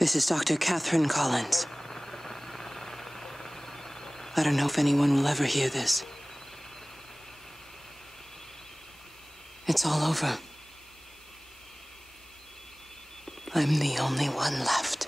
This is Dr. Catherine Collins. I don't know if anyone will ever hear this. It's all over. I'm the only one left.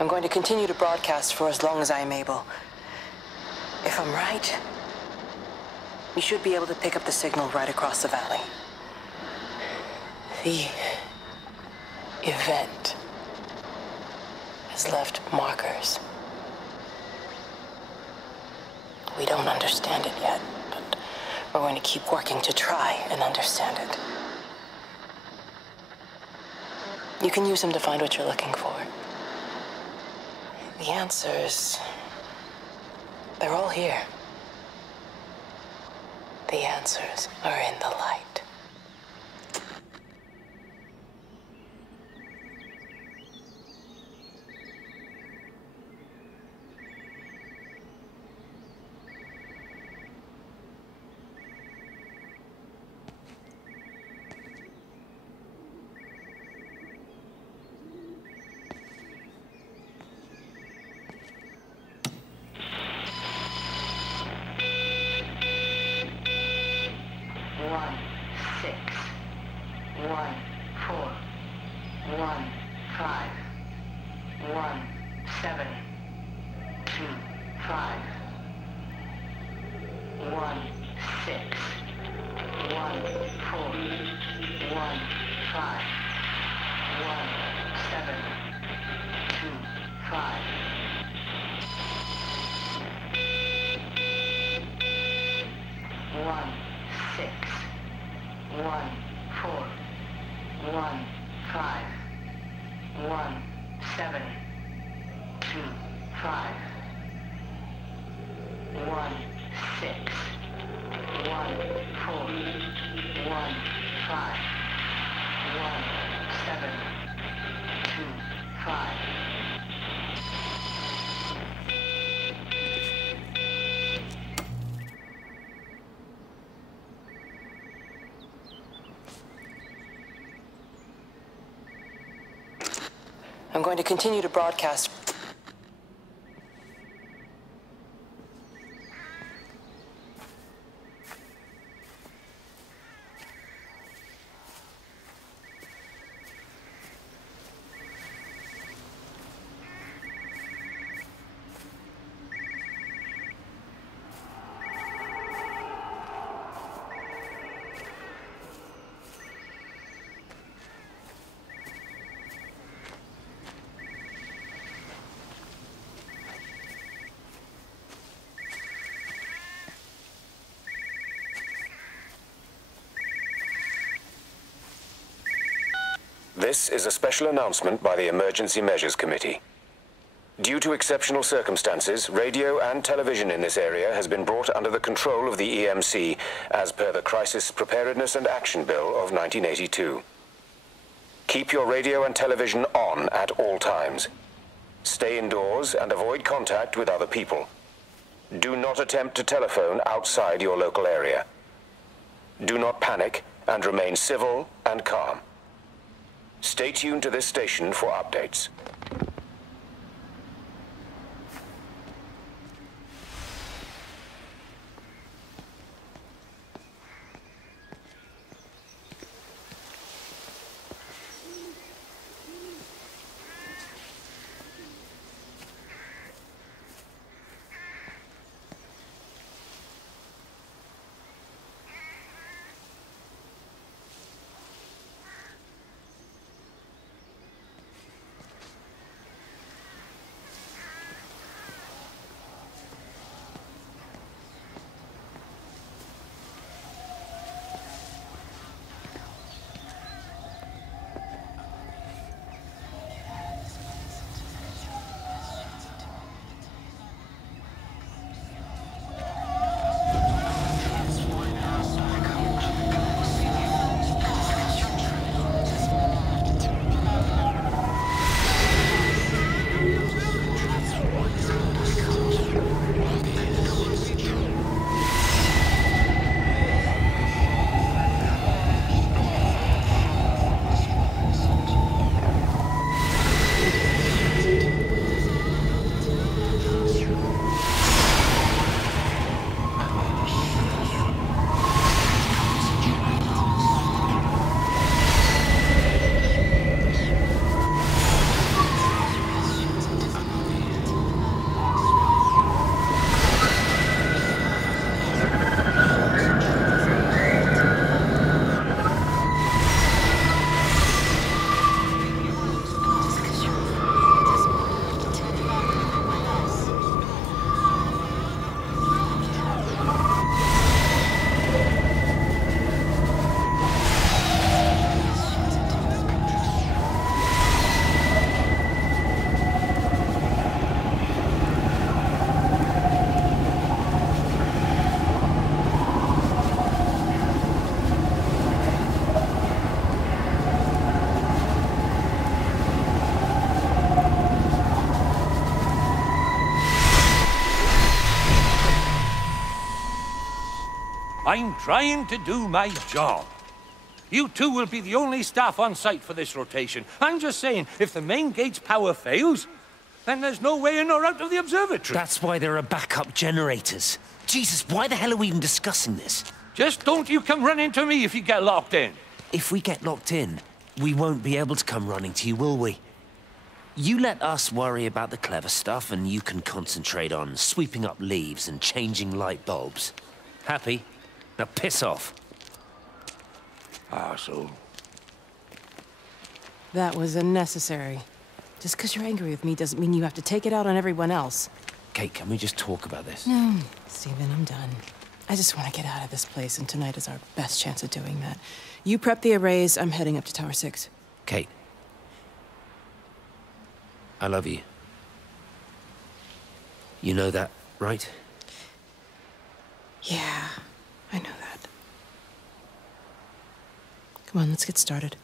I'm going to continue to broadcast for as long as I am able. If I'm right, we should be able to pick up the signal right across the valley. The event has left markers. We don't understand it yet, but we're going to keep working to try and understand it. You can use them to find what you're looking for. The answers, they're all here. The answers are in the light. I'm going to continue to broadcast. This is a special announcement by the Emergency Measures Committee. Due to exceptional circumstances, radio and television in this area has been brought under the control of the EMC as per the Crisis Preparedness and Action Bill of 1982. Keep your radio and television on at all times. Stay indoors and avoid contact with other people. Do not attempt to telephone outside your local area. Do not panic and remain civil and calm. Stay tuned to this station for updates. I'm trying to do my job. You two will be the only staff on site for this rotation. I'm just saying, if the main gate's power fails, then there's no way in or out of the observatory. That's why there are backup generators. Jesus, why the hell are we even discussing this? Just don't you come running to me if you get locked in. If we get locked in, we won't be able to come running to you, will we? You let us worry about the clever stuff, and you can concentrate on sweeping up leaves and changing light bulbs. Happy? Now piss off. Arsehole. That was unnecessary. Just because you're angry with me doesn't mean you have to take it out on everyone else. Kate, can we just talk about this? No, Stephen, I'm done. I just want to get out of this place, and tonight is our best chance of doing that. You prep the arrays, I'm heading up to Tower 6. Kate. I love you. You know that, right? Yeah, I know that. Come on, let's get started.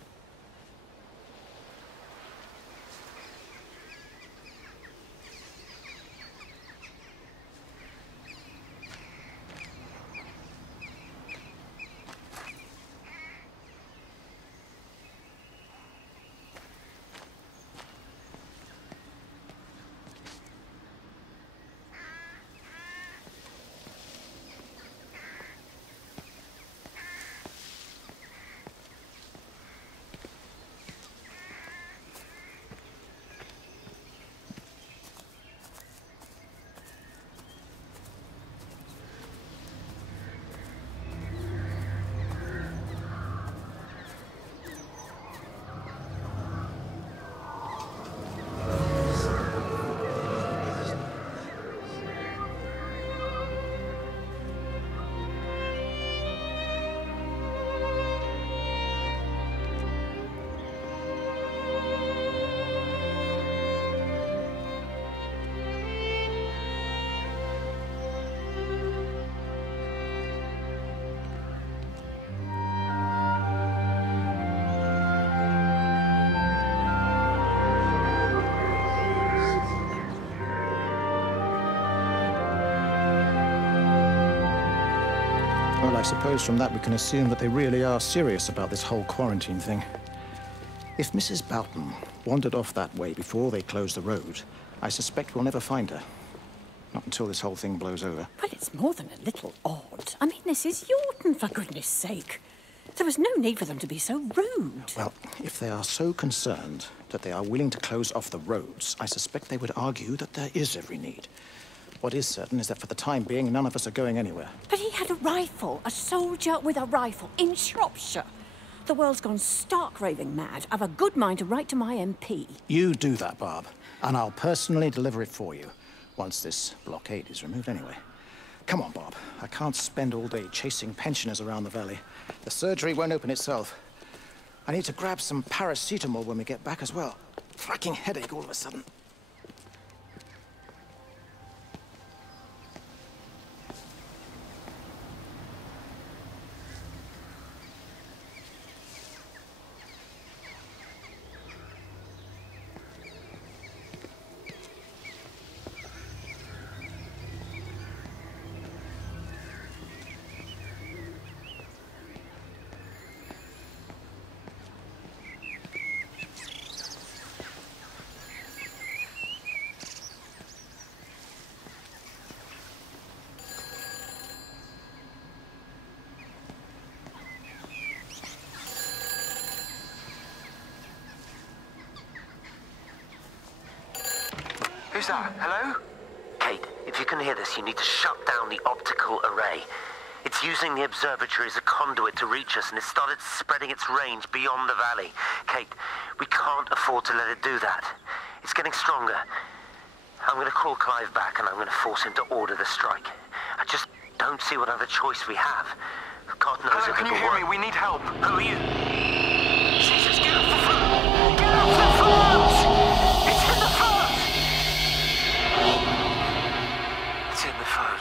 Well, I suppose from that we can assume that they really are serious about this whole quarantine thing. If Mrs. Boughton wandered off that way before they closed the road, I suspect we'll never find her. Not until this whole thing blows over. Well, it's more than a little odd. I mean, this is Yorton, for goodness sake. There was no need for them to be so rude. Well, if they are so concerned that they are willing to close off the roads, I suspect they would argue that there is every need. What is certain is that for the time being, none of us are going anywhere. But he had a rifle, a soldier with a rifle, in Shropshire. The world's gone stark raving mad. I've a good mind to write to my MP. You do that, Barb, and I'll personally deliver it for you. Once this blockade is removed anyway. Come on, Bob. I can't spend all day chasing pensioners around the valley. The surgery won't open itself. I need to grab some paracetamol when we get back as well. Fucking headache all of a sudden. Who's that? Hello? Kate, if you can hear this, you need to shut down the optical array. It's using the observatory as a conduit to reach us, and it's started spreading its range beyond the valley. Kate, we can't afford to let it do that. It's getting stronger. I'm going to call Clive back, and I'm going to force him to order the strike. I just don't see what other choice we have. God knows Hello, if can you hear me? We need help. Who are you? Jesus, get off the phone! Get off the phone! It's in the phone! It's in the phone.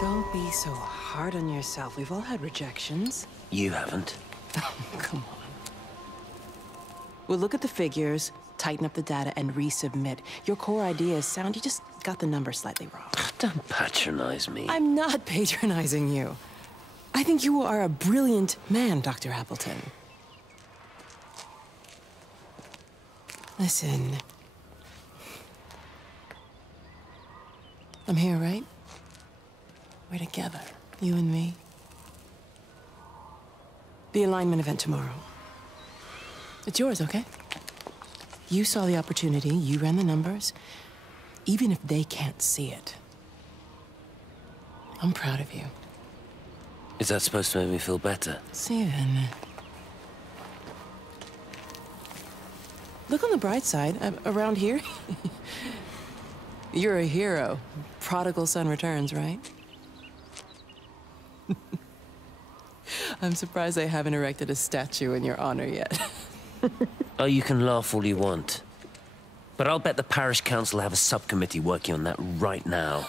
Don't be so hard on yourself. We've all had rejections. You haven't. Oh, come on. We'll look at the figures, tighten up the data, and resubmit. Your core idea is sound, you just got the number slightly wrong. Don't patronize me. I'm not patronizing you. I think you are a brilliant man, Dr. Appleton. Listen. I'm here, right? We're together, you and me. The alignment event tomorrow. It's yours, okay? You saw the opportunity, you ran the numbers. Even if they can't see it, I'm proud of you. Is that supposed to make me feel better? Steven. Look on the bright side. Around here, you're a hero. Prodigal son returns, right? I'm surprised they haven't erected a statue in your honor yet. Oh, you can laugh all you want. But I'll bet the parish council have a subcommittee working on that right now.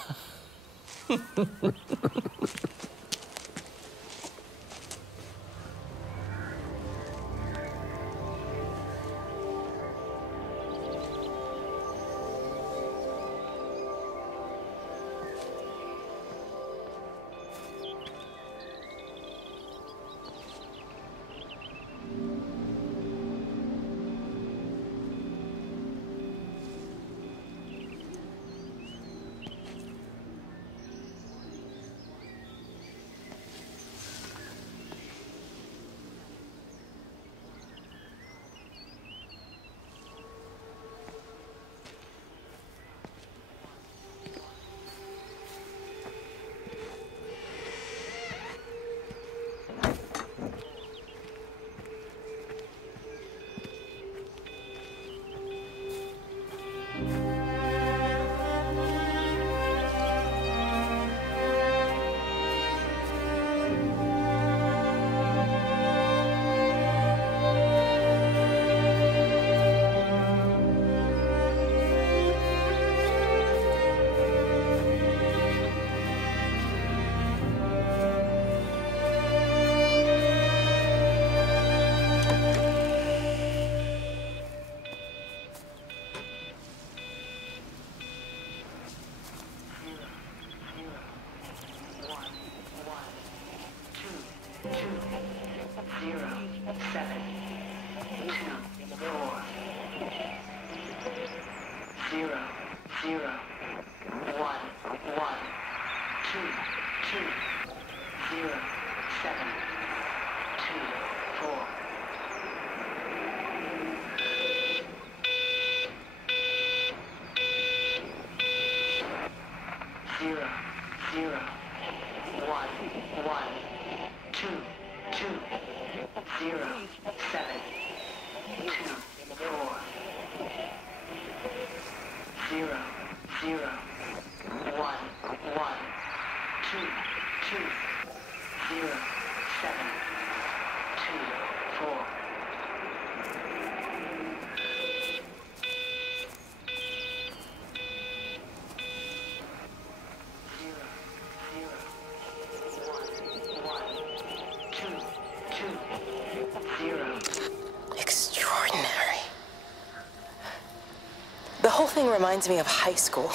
Extraordinary. The whole thing reminds me of high school.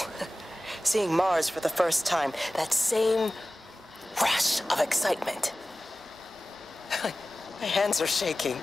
Seeing Mars for the first time. That same rush of excitement. My hands are shaking.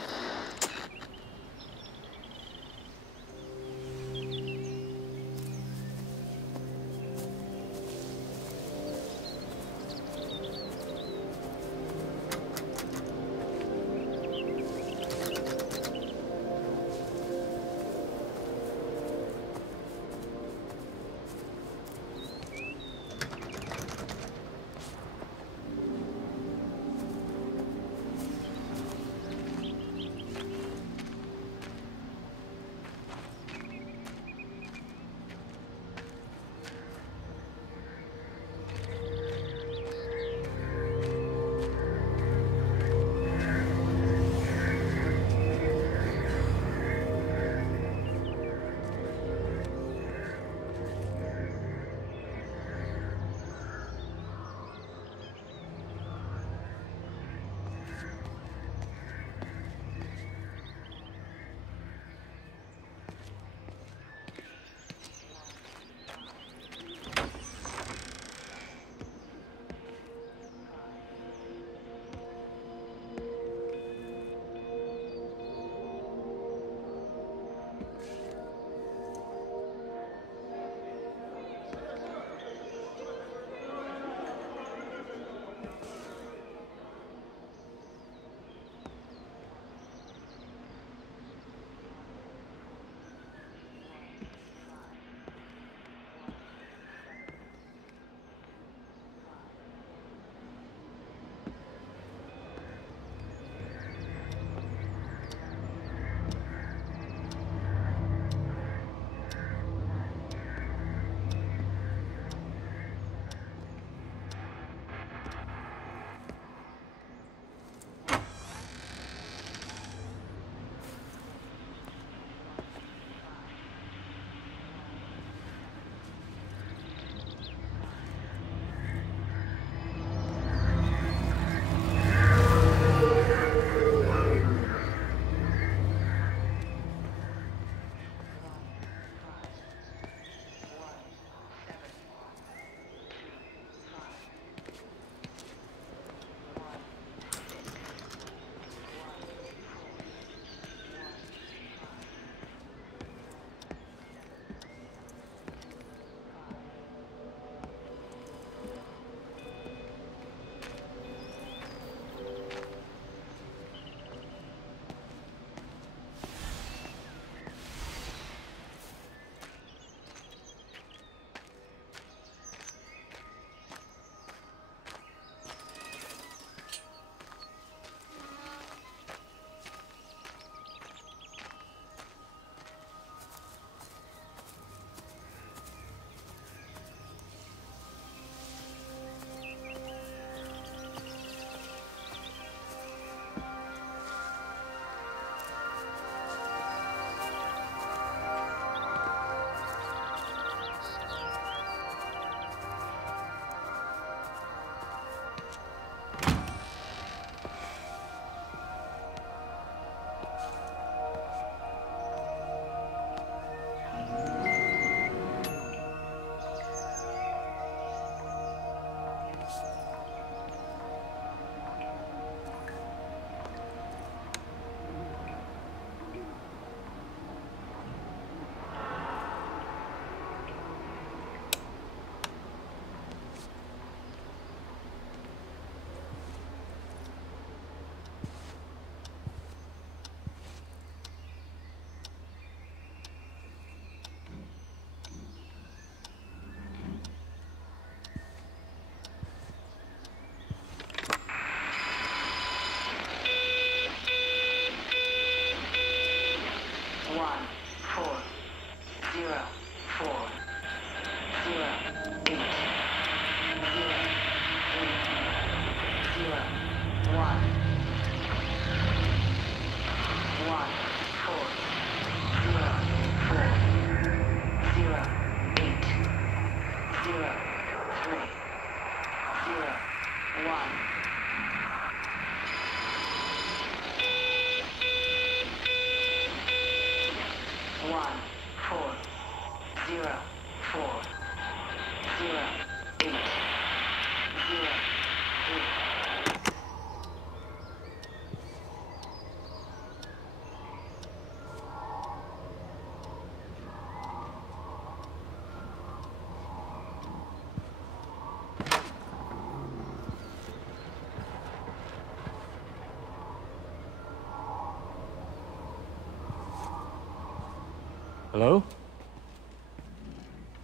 Hello?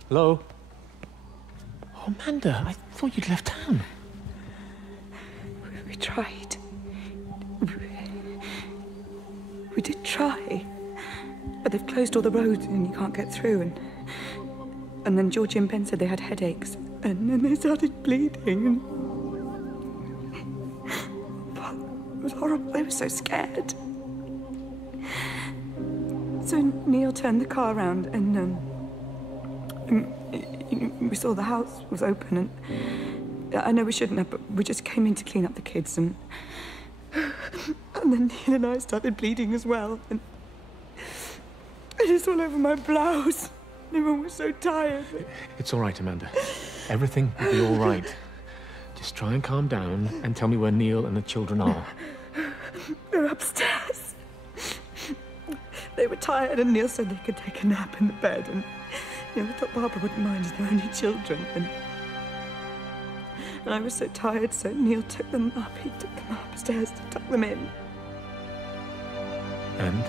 Hello? Oh, Amanda, I thought you'd left town. We tried. We did try. But they've closed all the roads and you can't get through. And then Georgie and Ben said they had headaches. And then they started bleeding. And it was horrible. They were so scared. So Neil turned the car around and we saw the house was open and I know we shouldn't have, but we just came in to clean up the kids and then Neil and I started bleeding as well and it is all over my blouse. Everyone was so tired. It's all right, Amanda. Everything will be all right. Just try and calm down and tell me where Neil and the children are. They're upstairs. They were tired and Neil said they could take a nap in the bed and we thought Barbara wouldn't mind as they're only children and I was so tired so Neil took them up. He took them upstairs to tuck them in. And?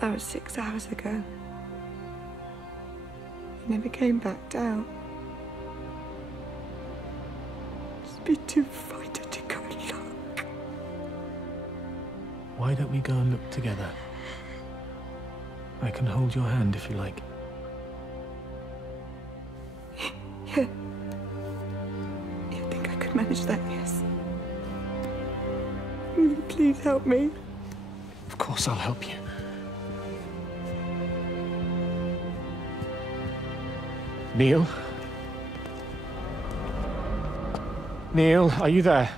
That was 6 hours ago. He never came back down. Just be too frightened to go and look. Why don't we go and look together? I can hold your hand if you like. Yeah. I think I could manage that, yes. Will you please help me? Of course I'll help you. Neil? Neil, are you there?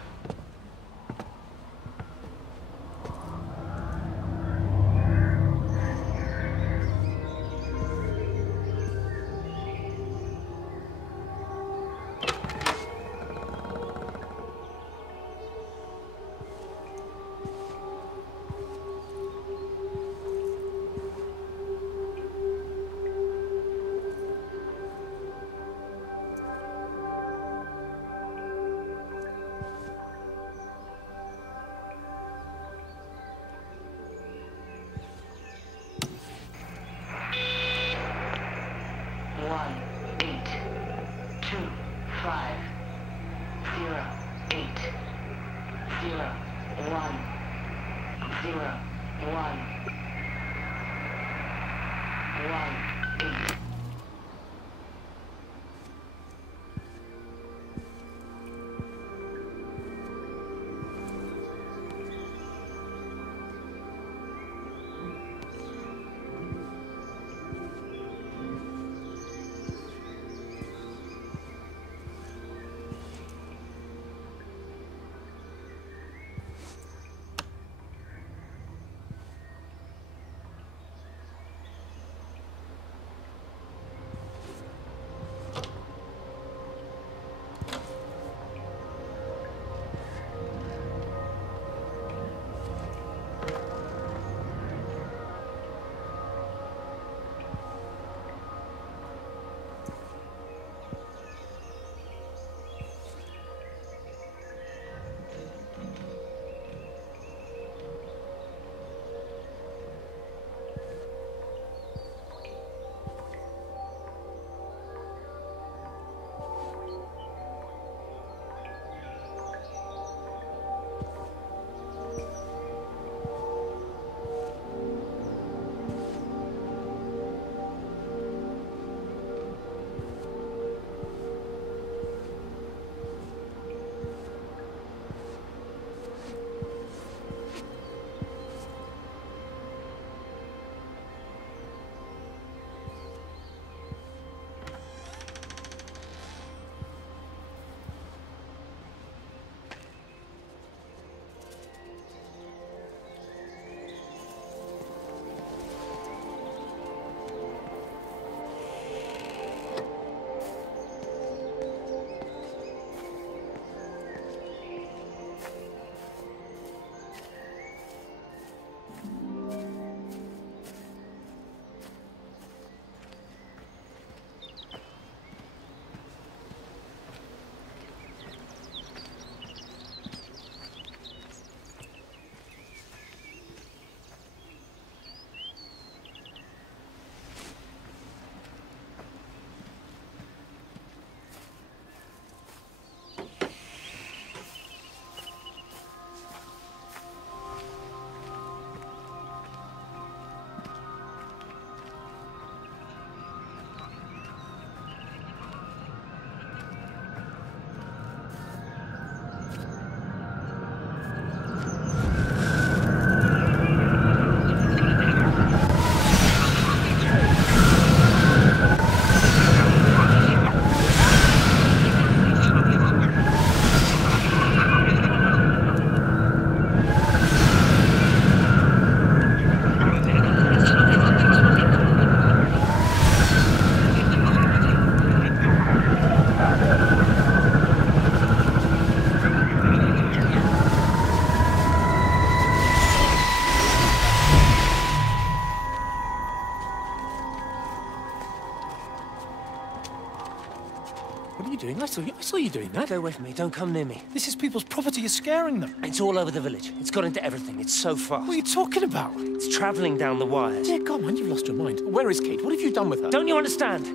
doing? I saw you doing that. Go with me. Don't come near me. This is people's property. You're scaring them. It's all over the village. It's got into everything. It's so fast. What are you talking about? It's travelling down the wires. Dear God, man, you've lost your mind. Where is Kate? What have you done with her? Don't you understand?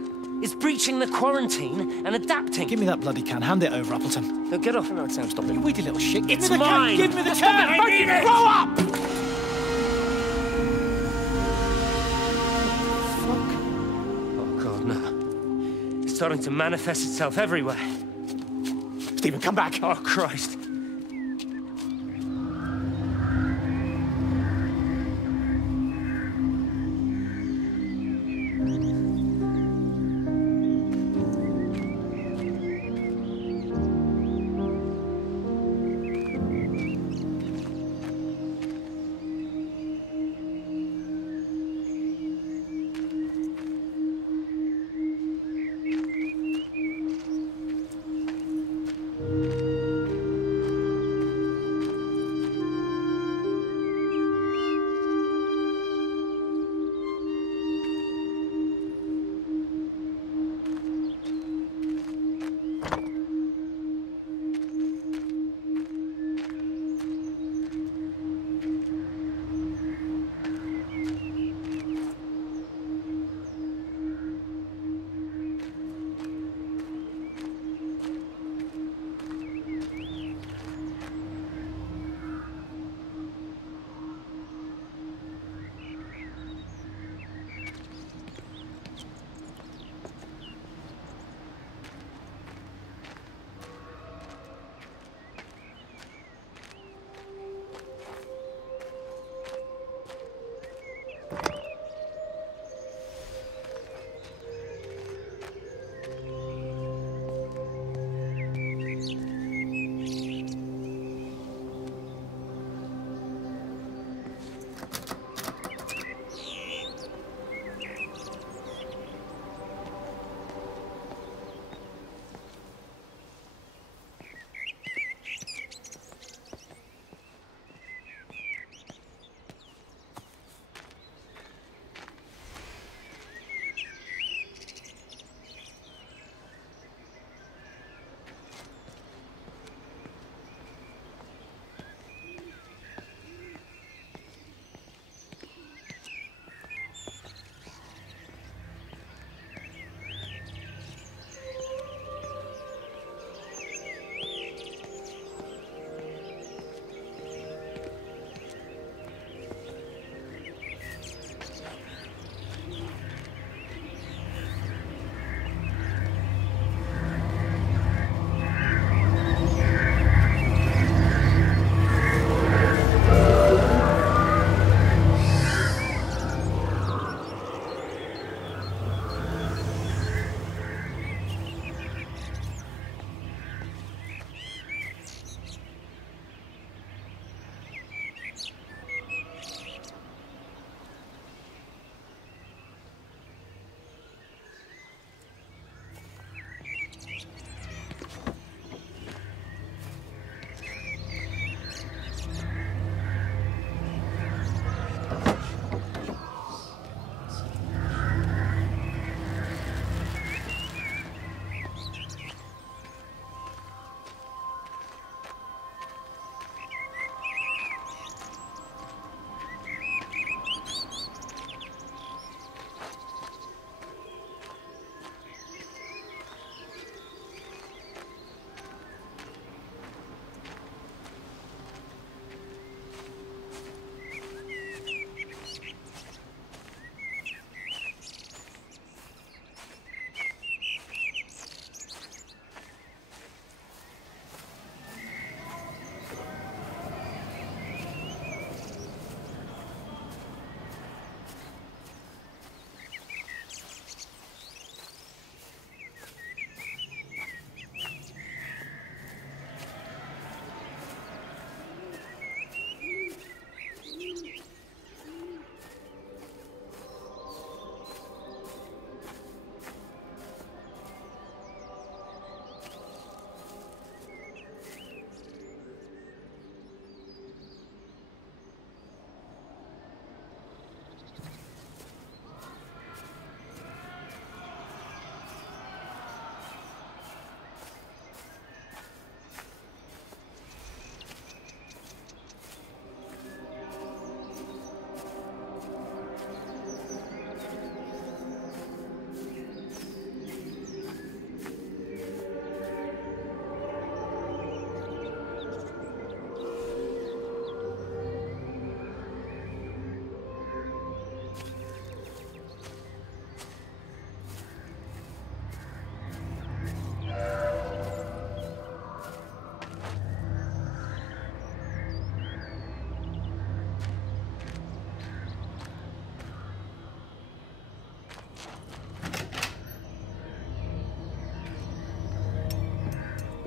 It's breaching the quarantine and adapting. Give me that bloody can. Hand it over, Appleton. No, get off. No, Sam, stop it. You weedy little shit. Give It's me the mine. Can. Give me the Stop can. it. I need it. Grow up! Oh, God, no. It's starting to manifest itself everywhere. Stephen, come back. Oh, Christ.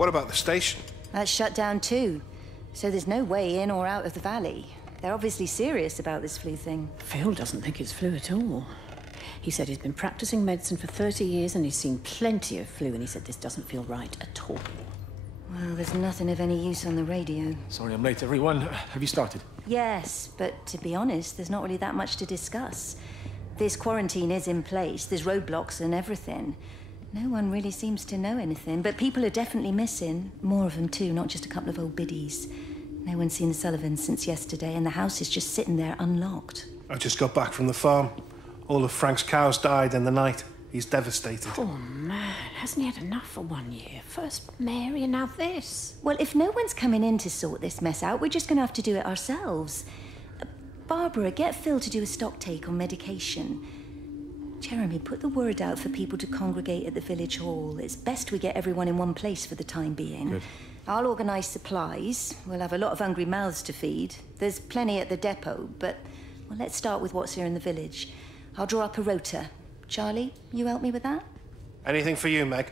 What about the station? That's shut down too. So there's no way in or out of the valley. They're obviously serious about this flu thing. Phil doesn't think it's flu at all. He said he's been practicing medicine for 30 years and he's seen plenty of flu, and he said this doesn't feel right at all. Well, there's nothing of any use on the radio. Sorry I'm late, everyone. Have you started? Yes, but to be honest, there's not really that much to discuss. This quarantine is in place, there's roadblocks and everything. No one really seems to know anything, but people are definitely missing. More of them too, not just a couple of old biddies. No one's seen the Sullivans since yesterday, and the house is just sitting there unlocked. I just got back from the farm. All of Frank's cows died in the night. He's devastated. Poor man, hasn't he had enough for 1 year? First Mary and now this. Well, if no one's coming in to sort this mess out, we're just going to have to do it ourselves. Barbara, get Phil to do a stock take on medication. Jeremy, put the word out for people to congregate at the village hall. It's best we get everyone in one place for the time being. Good. I'll organise supplies. We'll have a lot of hungry mouths to feed. There's plenty at the depot, but well, let's start with what's here in the village. I'll draw up a rota. Charlie, you help me with that? Anything for you, Meg?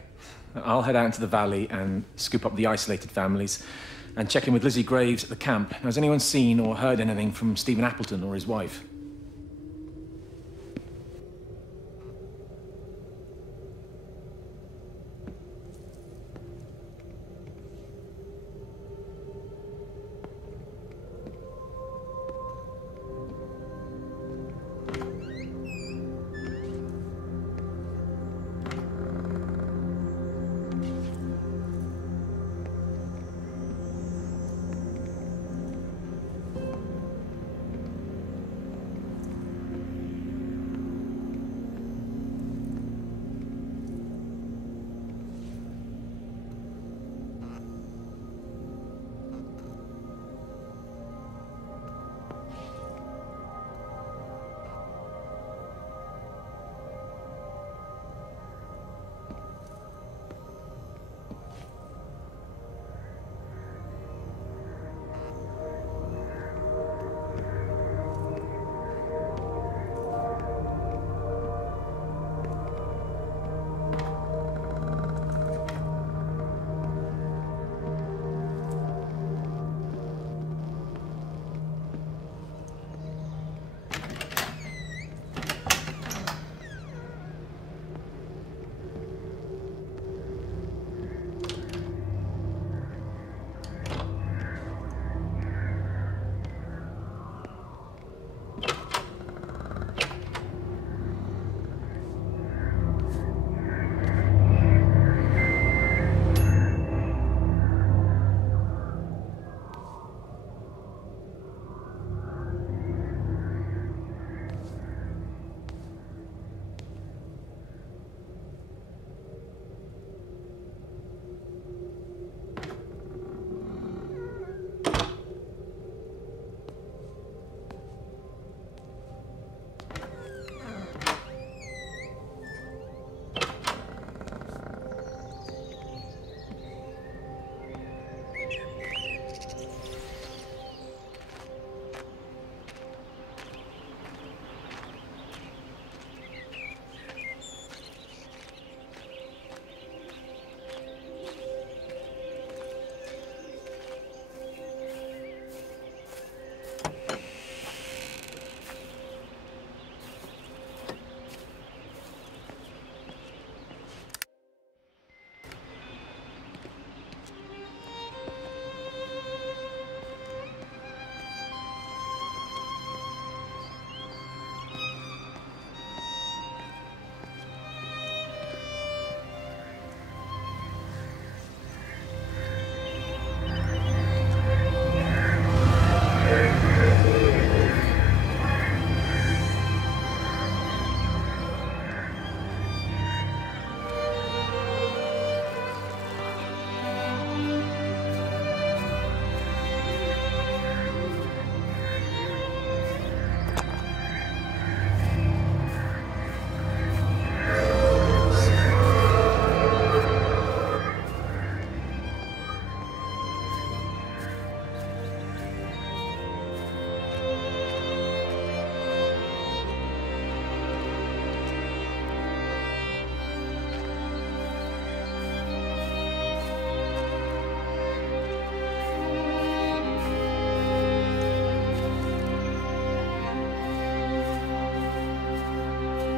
I'll head out into the valley and scoop up the isolated families and check in with Lizzie Graves at the camp. Has anyone seen or heard anything from Stephen Appleton or his wife?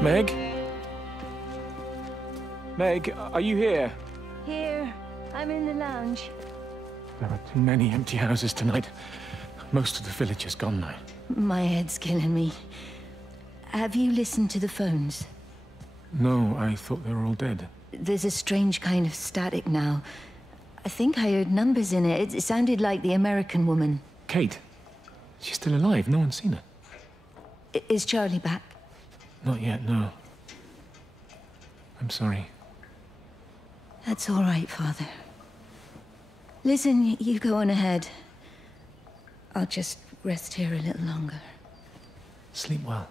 Meg? Meg, are you here? Here. I'm in the lounge. There are too many empty houses tonight. Most of the village is gone now. My head's killing me. Have you listened to the phones? No, I thought they were all dead. There's a strange kind of static now. I think I heard numbers in it. It sounded like the American woman. Kate? She's still alive. No one's seen her. Is Charlie back? Not yet, no. I'm sorry. That's all right, Father. Listen, you go on ahead. I'll just rest here a little longer. Sleep well.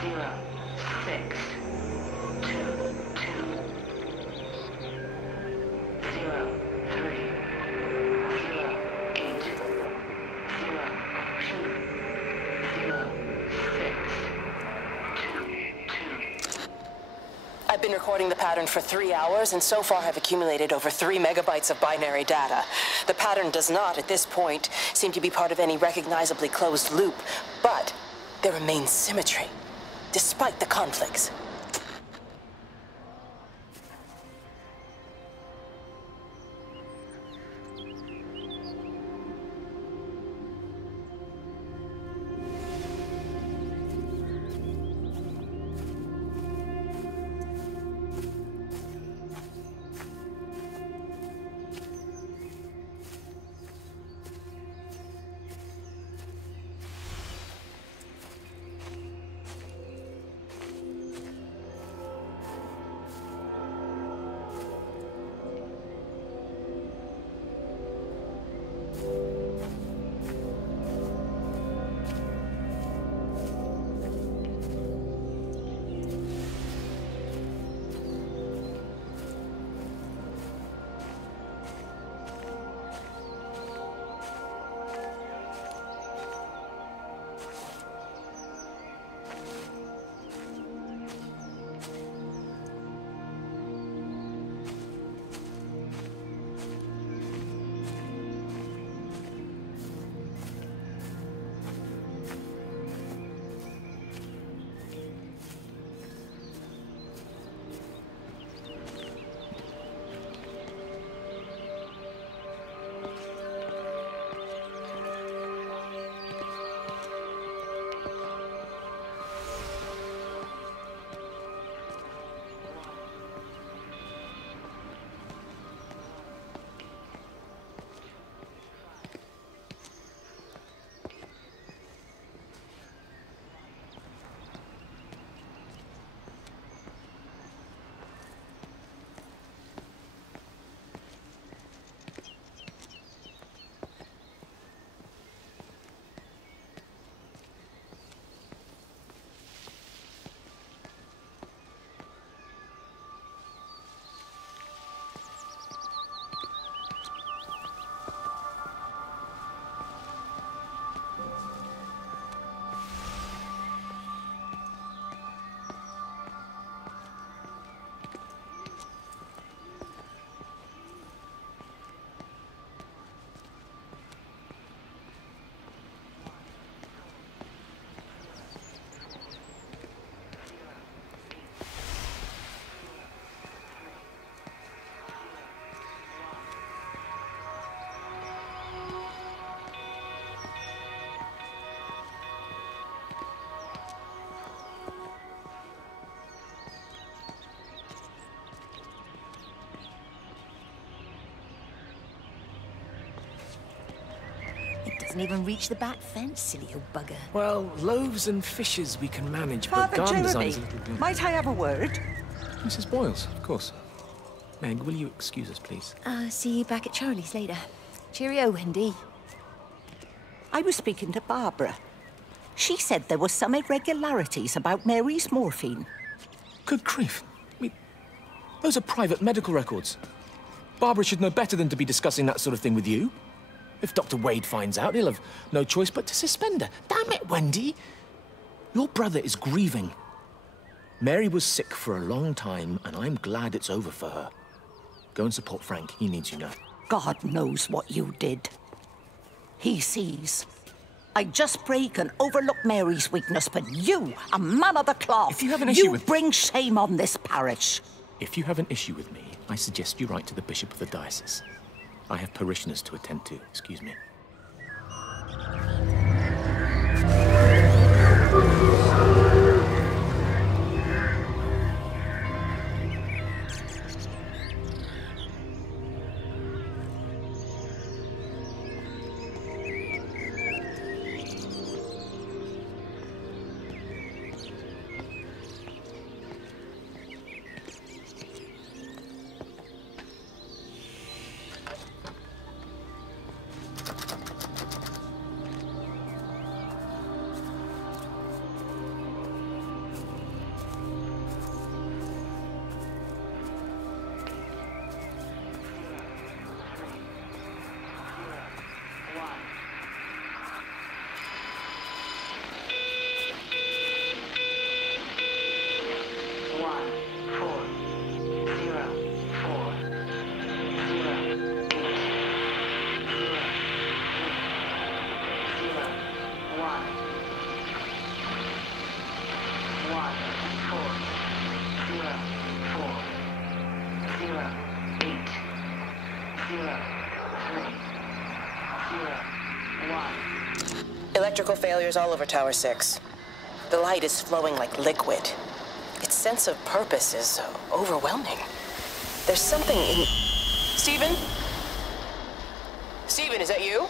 0, 6, 2, 2, 0, 3, 0, 8, 0, 2, 0, 6, 2, 2. I've been recording the pattern for 3 hours, and so far have accumulated over 3 megabytes of binary data. The pattern does not, at this point, seem to be part of any recognizably closed loop, but there remains symmetry, despite the conflicts. Doesn't even reach the back fence, silly old bugger. Well, loaves and fishes we can manage, but Father garden Jeremy, design's a little bit... might I have a word? Mrs. Boyles, of course. Meg, will you excuse us, please? See you back at Charlie's later. Cheerio, Wendy. I was speaking to Barbara. She said there were some irregularities about Mary's morphine. Good grief. Those are private medical records. Barbara should know better than to be discussing that sort of thing with you. If Dr. Wade finds out, he'll have no choice but to suspend her. Damn it, Wendy! Your brother is grieving. Mary was sick for a long time, and I'm glad it's over for her. Go and support Frank. He needs you now. God knows what you did. He sees. I just break and overlook Mary's weakness, but you, a man of the cloth, if you have an issue with... bring shame on this parish. If you have an issue with me, I suggest you write to the Bishop of the Diocese. I have parishioners to attend to. Excuse me. Electrical failures all over Tower 6. The light is flowing like liquid. Its sense of purpose is overwhelming. There's something in... Stephen? Stephen, is that you?